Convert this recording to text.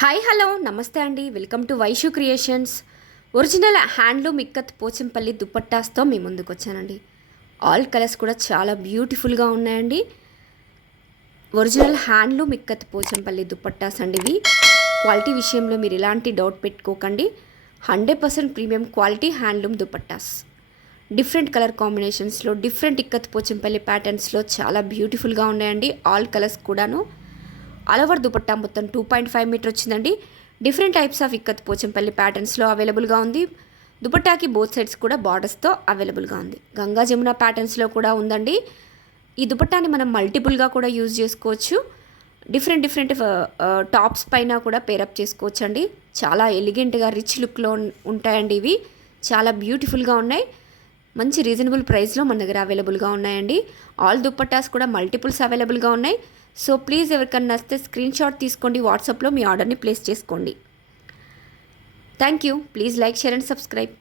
Hi hello నమస్తే అండి, welcome to Vaishu creations. Original handloom ikat Pochampally దుపట్టాస్తో మీ ముందుకు వచ్చానండి. ఆల్ కలర్స్ కూడా చాలా బ్యూటిఫుల్గా ఉన్నాయండి. ఒరిజినల్ హ్యాండ్లూమ్ ఇక్కత్ పోచంపల్లి దుపట్టాస్ అండి ఇవి. క్వాలిటీ విషయంలో మీరు ఎలాంటి డౌట్ పెట్టుకోకండి. 100% premium quality handloom dupattas. Different colour కాంబినేషన్స్లో డిఫరెంట్ ఇక్కత్ పోచంపల్లి ప్యాటర్న్స్లో చాలా బ్యూటిఫుల్గా ఉన్నాయండి. ఆల్ కలర్స్ కూడాను. ఆల్ ఓవర్ దుపట్టా మొత్తం 2.5 మీటర్ వచ్చిందండి. Different types of ikat Pochampally ప్యాటర్న్స్లో అవైలబుల్గా ఉంది. దుపట్టాకి బోత్ సైడ్స్ కూడా బార్డర్స్తో అవైలబుల్గా ఉంది. గంగా జమున ప్యాటర్న్స్లో కూడా ఉందండి. ఈ దుపట్టాని మనం మల్టిపుల్గా కూడా యూజ్ చేసుకోవచ్చు. డిఫరెంట్ టాప్స్ పైన కూడా పేరప్ చేసుకోవచ్చు అండి. చాలా ఎలిగెంట్గా రిచ్ లుక్లో ఉంటాయండి ఇవి. చాలా బ్యూటిఫుల్గా ఉన్నాయి. మంచి రీజనబుల్ ప్రైస్లో మన దగ్గర అవైలబుల్గా ఉన్నాయండి. ఆల్ దుపట్టాస్ కూడా మల్టిపుల్స్ అవైలబుల్గా ఉన్నాయి. సో ప్లీజ్ ఎవరికన్నా నచ్చితే స్క్రీన్ షాట్ తీసుకోండి, వాట్సాప్లో మీ ఆర్డర్ని ప్లేస్ చేసుకోండి. Thank you. Please like, share and subscribe.